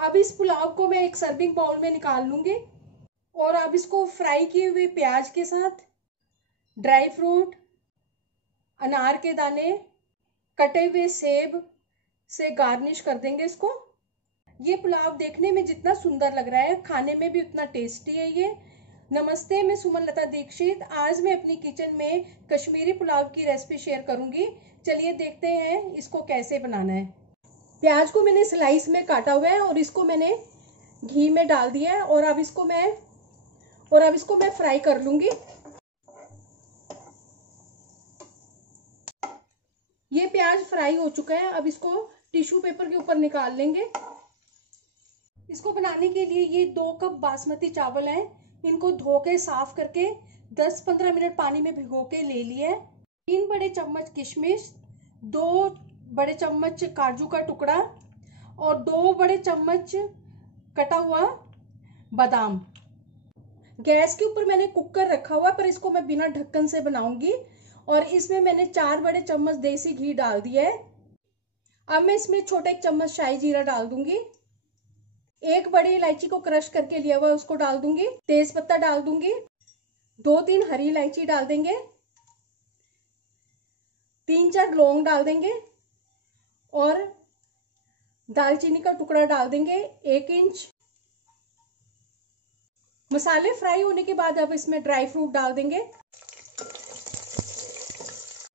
अब इस पुलाव को मैं एक सर्विंग बाउल में निकाल लूंगी और अब इसको फ्राई किए हुए प्याज के साथ, ड्राई फ्रूट, अनार के दाने, कटे हुए सेब से गार्निश कर देंगे इसको। ये पुलाव देखने में जितना सुंदर लग रहा है, खाने में भी उतना टेस्टी है ये। नमस्ते, मैं सुमन लता दीक्षित। आज मैं अपनी किचन में कश्मीरी पुलाव की रेसिपी शेयर करूंगी। चलिए देखते हैं इसको कैसे बनाना है। प्याज को मैंने स्लाइस में काटा हुआ है और इसको मैंने घी में डाल दिया है और अब इसको मैं फ्राई कर लूंगी। ये प्याज फ्राई हो चुका है। अब इसको टिश्यू पेपर के ऊपर निकाल लेंगे। इसको बनाने के लिए ये 2 कप बासमती चावल हैं। इनको धो के साफ करके 10-15 मिनट पानी में भिगो के ले लिया है। 3 बड़े चम्मच किशमिश, 2 बड़े चम्मच काजू का टुकड़ा और 2 बड़े चम्मच कटा हुआ बादाम। गैस के ऊपर मैंने कुकर रखा हुआ, पर इसको मैं बिना ढक्कन से बनाऊंगी। और इसमें मैंने 4 बड़े चम्मच देसी घी डाल दिया है। अब मैं इसमें छोटा 1 चम्मच शाही जीरा डाल दूंगी। 1 बड़ी इलायची को क्रश करके लिया हुआ उसको डाल दूंगी। तेज पत्ता डाल दूंगी। 2-3 हरी इलायची डाल देंगे। 3-4 लौंग डाल देंगे और दालचीनी का टुकड़ा डाल देंगे 1 इंच। मसाले फ्राई होने के बाद अब इसमें ड्राई फ्रूट डाल देंगे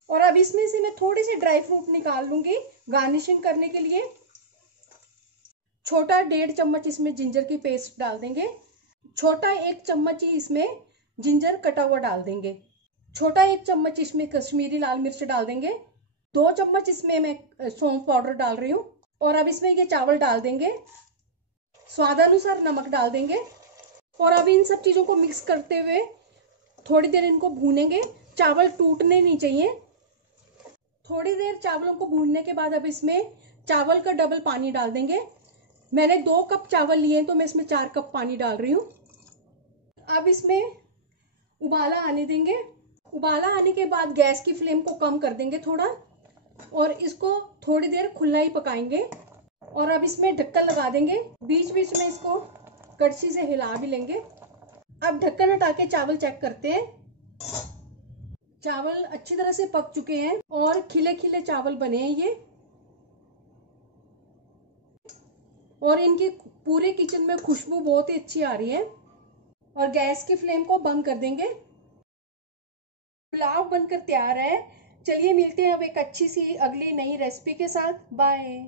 और अब इसमें से मैं थोड़ी सी ड्राई फ्रूट निकाल लूंगी गार्निशिंग करने के लिए। छोटा 1.5 चम्मच इसमें जिंजर की पेस्ट डाल देंगे। छोटा 1 चम्मच ही इसमें जिंजर कटा हुआ डाल देंगे। छोटा 1 चम्मच इसमें कश्मीरी लाल मिर्च डाल देंगे। 2 चम्मच इसमें मैं सौंफ पाउडर डाल रही हूँ और अब इसमें ये चावल डाल देंगे। स्वादानुसार नमक डाल देंगे और अब इन सब चीज़ों को मिक्स करते हुए थोड़ी देर इनको भूनेंगे। चावल टूटने नहीं चाहिए। थोड़ी देर चावलों को भूनने के बाद अब इसमें चावल का डबल पानी डाल देंगे। मैंने 2 कप चावल लिए हैं तो मैं इसमें 4 कप पानी डाल रही हूँ। अब इसमें उबाला आने देंगे। उबाला आने के बाद गैस की फ्लेम को कम कर देंगे थोड़ा और इसको थोड़ी देर खुला ही पकाएंगे। और अब इसमें ढक्कन लगा देंगे। बीच बीच में इसको कड़छी से हिला भी लेंगे। अब ढक्कन हटा के चावल चेक करते हैं। चावल अच्छी तरह से पक चुके हैं और खिले खिले चावल बने हैं ये। और इनकी पूरे किचन में खुशबू बहुत ही अच्छी आ रही है। और गैस की फ्लेम को बंद कर देंगे। पुलाव बनकर तैयार है। चलिए मिलते हैं अब एक अच्छी सी अगली नई रेसिपी के साथ। बाय।